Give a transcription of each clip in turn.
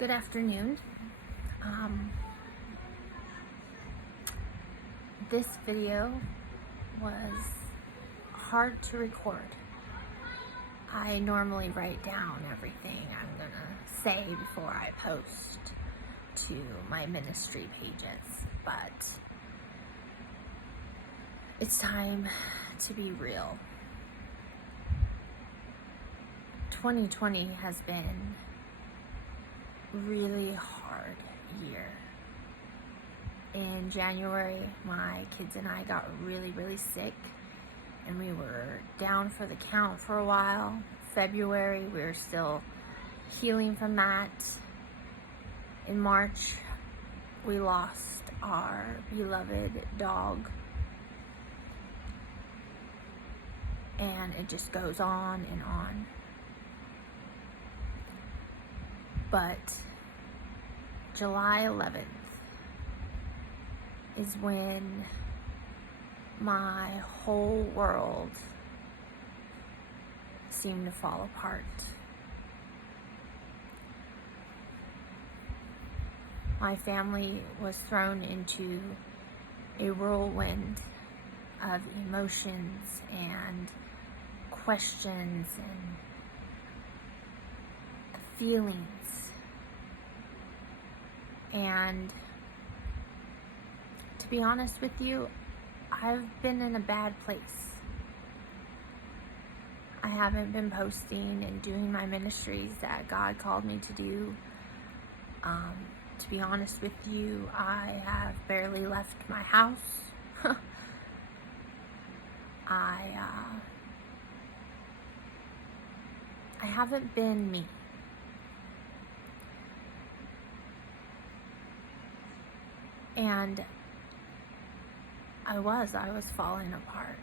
Good afternoon. This video was hard to record. I normally write down everything I'm gonna say before I post to my ministry pages, but it's time to be real. 2020 has been really hard year. In January, my kids and I got really sick, and we were down for the count for a while. February, we were still healing from that. In March, we lost our beloved dog, and it just goes on and on. But July 11th is when my whole world seemed to fall apart. My family was thrown into a whirlwind of emotions and questions and feelings. And to be honest with you, I've been in a bad place. I haven't been posting and doing my ministries that God called me to do. To be honest with you, I have barely left my house. I haven't been me. And I was falling apart.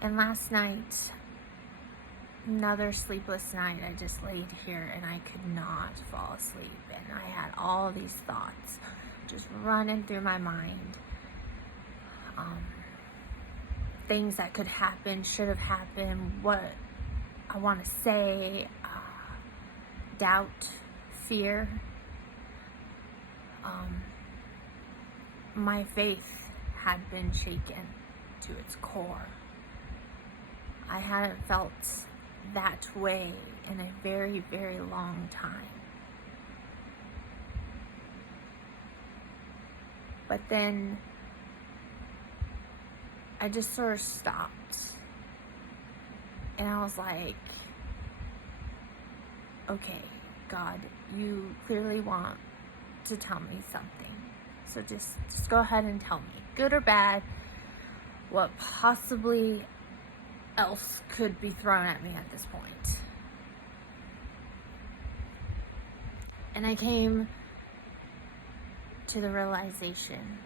And last night, another sleepless night, I just laid here and I could not fall asleep. And I had all these thoughts just running through my mind. Things that could happen, should have happened, what I want to say, doubt, fear. My faith had been shaken to its core. I hadn't felt that way in a very long time. But then I just sort of stopped, and I was like, okay, God, you clearly want to tell me something. So just go ahead and tell me, good or bad, what possibly else could be thrown at me at this point. And I came to the realization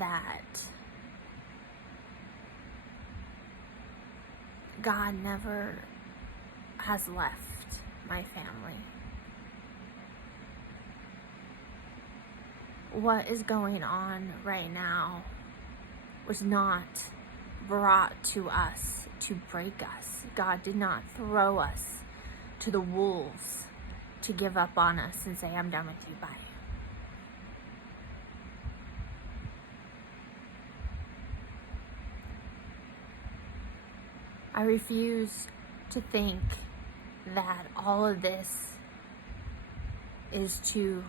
that God never has left my family. What is going on right now was not brought to us to break us. God did not throw us to the wolves to give up on us and say, I'm done with you, bye. I refuse to think that all of this is to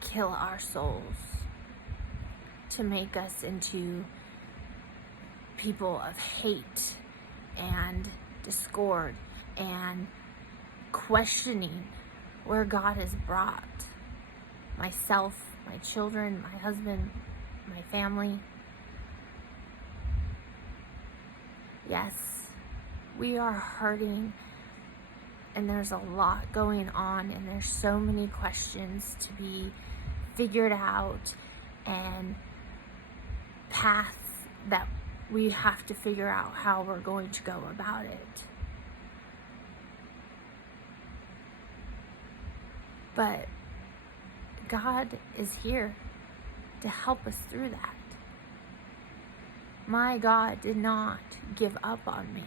kill our souls, to make us into people of hate and discord and questioning where God has brought myself, my children, my husband, my family. Yes, we are hurting, and there's a lot going on, and there's so many questions to be figured out and paths that we have to figure out how we're going to go about it. But God is here to help us through that. My God did not give up on me.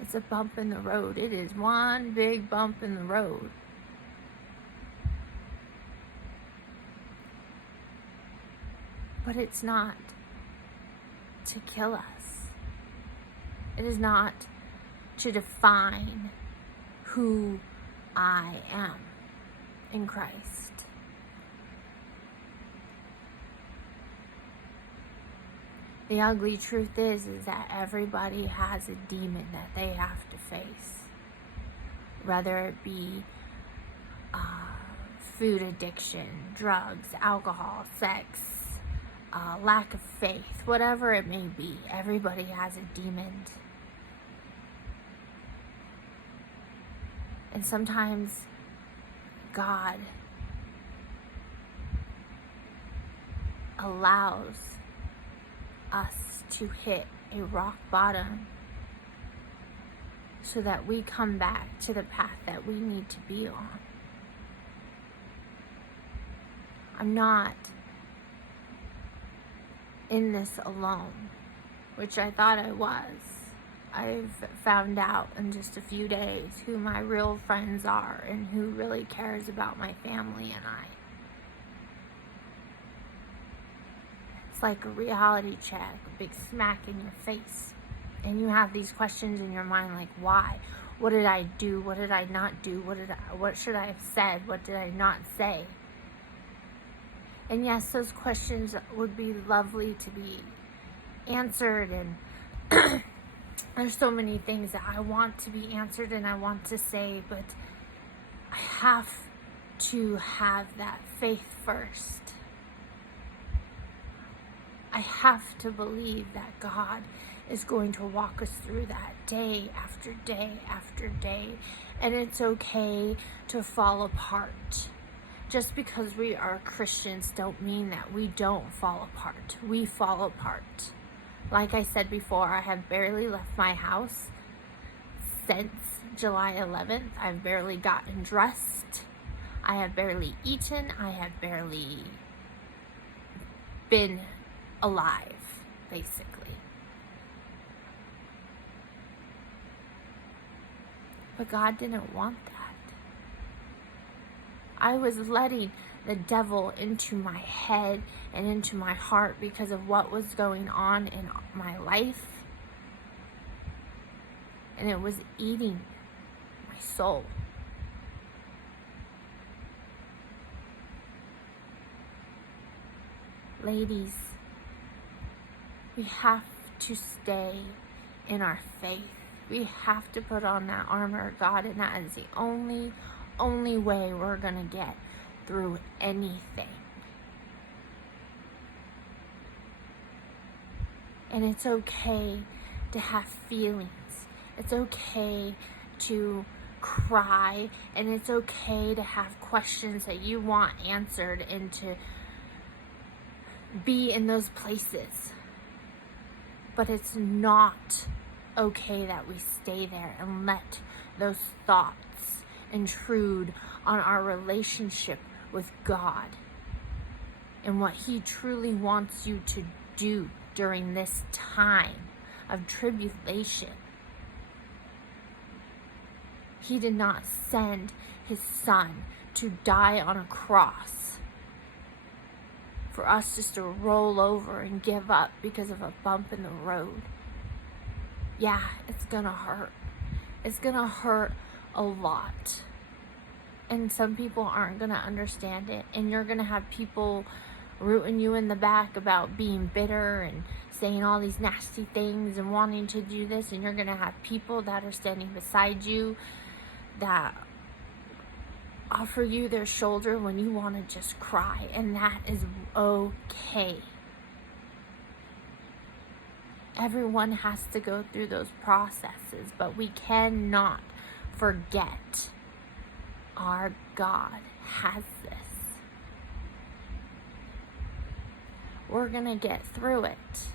It's a bump in the road. It is one big bump in the road. But it's not to kill us. It is not to define who I am in Christ. The ugly truth is that everybody has a demon that they have to face. Whether it be food addiction, drugs, alcohol, sex, lack of faith, whatever it may be. Everybody has a demon. And sometimes God allows us to hit a rock bottom so that we come back to the path that we need to be on. I'm not in this alone, which I thought I was. I've found out in just a few days who my real friends are and who really cares about my family and I. It's like a reality check, a big smack in your face. And you have these questions in your mind like, why? What did I do? What did I not do? What should I have said? What did I not say? And yes, those questions would be lovely to be answered, and there's so many things that I want to be answered and I want to say, but I have to have that faith first. I have to believe that God is going to walk us through that day after day after day, and it's okay to fall apart. Just because we are Christians don't mean that we don't fall apart. We fall apart. Like I said before, I have barely left my house since July 11th. I've barely gotten dressed. I have barely eaten. I have barely been alive, basically. But God didn't want that. I was letting the devil into my head and into my heart because of what was going on in my life. And it was eating my soul. Ladies, we have to stay in our faith. We have to put on that armor of God, and that is the only way we're gonna get through anything. And it's okay to have feelings. It's okay to cry, and it's okay to have questions that you want answered and to be in those places. But it's not okay that we stay there and let those thoughts intrude on our relationship with God and what He truly wants you to do during this time of tribulation. He did not send His Son to die on a cross for us just to roll over and give up because of a bump in the road. Yeah, it's gonna hurt. It's gonna hurt a lot. And some people aren't gonna understand it. And you're gonna have people rooting you in the back about being bitter and saying all these nasty things and wanting to do this. And you're gonna have people that are standing beside you that offer you their shoulder when you want to just cry. And that is okay. Everyone has to go through those processes, but we cannot forget our God has this. We're going to get through it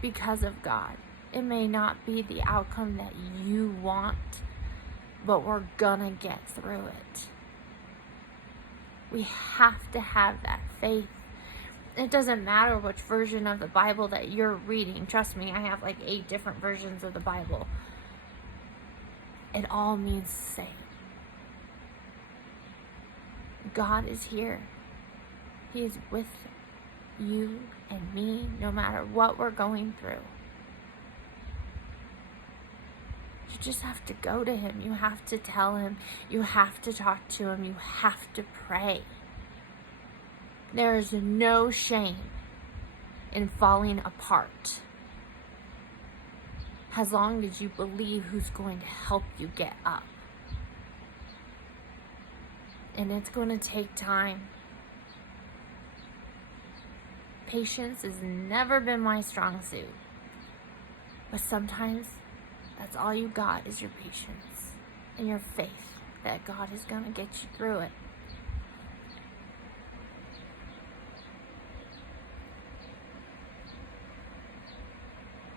because of God. It may not be the outcome that you want, but we're going to get through it. We have to have that faith It doesn't matter which version of the Bible that you're reading. Trust me, I have like 8 different versions of the Bible. It all means the same. God is here. He is with you and me, no matter what we're going through. You just have to go to him. You have to tell him. You have to talk to him. You have to pray. There is no shame in falling apart, as long as you believe who's going to help you get up. And it's going to take time. Patience has never been my strong suit. But sometimes that's all you got is your patience and your faith that God is going to get you through it.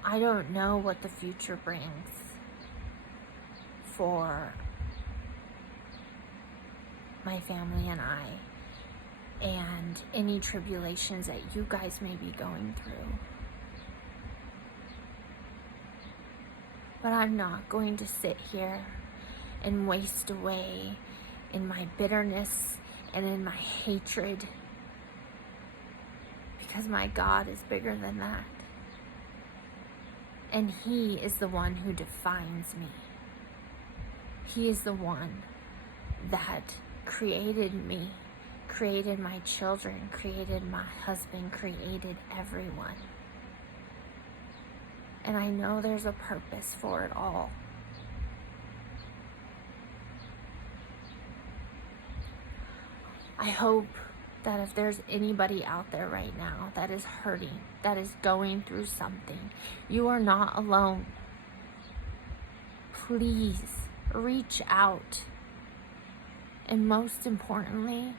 I don't know what the future brings for my family and I, and any tribulations that you guys may be going through. But I'm not going to sit here and waste away in my bitterness and in my hatred, because my God is bigger than that. And he is the one who defines me. He is the one that created me, created my children, created my husband, created everyone. And I know there's a purpose for it all. I hope that if there's anybody out there right now that is hurting, that is going through something, you are not alone. Please reach out. And most importantly,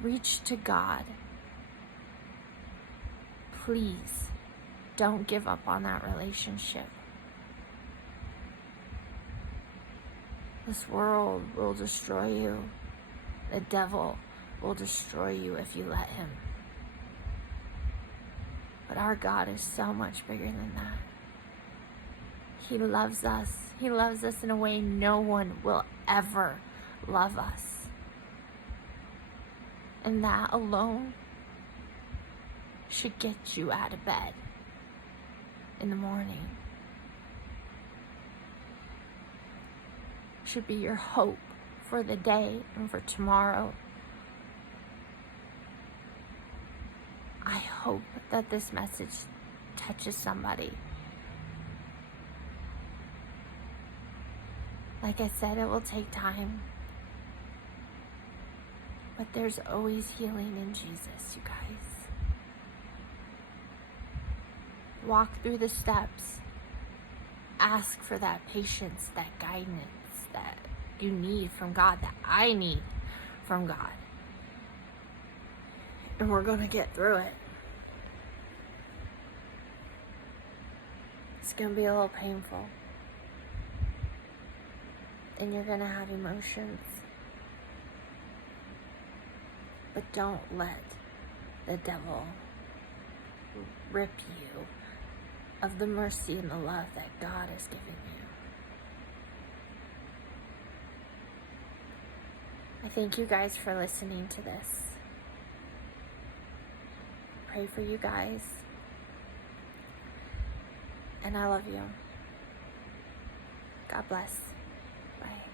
reach to God. Please don't give up on that relationship. This world will destroy you. The devil will destroy you if you let him. But our God is so much bigger than that. He loves us. He loves us in a way no one will ever love us. And that alone should get you out of bed in the morning. Should be your hope for the day and for tomorrow. I hope that this message touches somebody. Like I said, it will take time. But there's always healing in Jesus, you guys. Walk through the steps. Ask for that patience, that guidance that you need from God, that I need from God. And we're going to get through it. It's going to be a little painful. And you're going to have emotions. But don't let the devil rip you of the mercy and the love that God has given you. I thank you guys for listening to this. Pray for you guys. And I love you. God bless. Bye.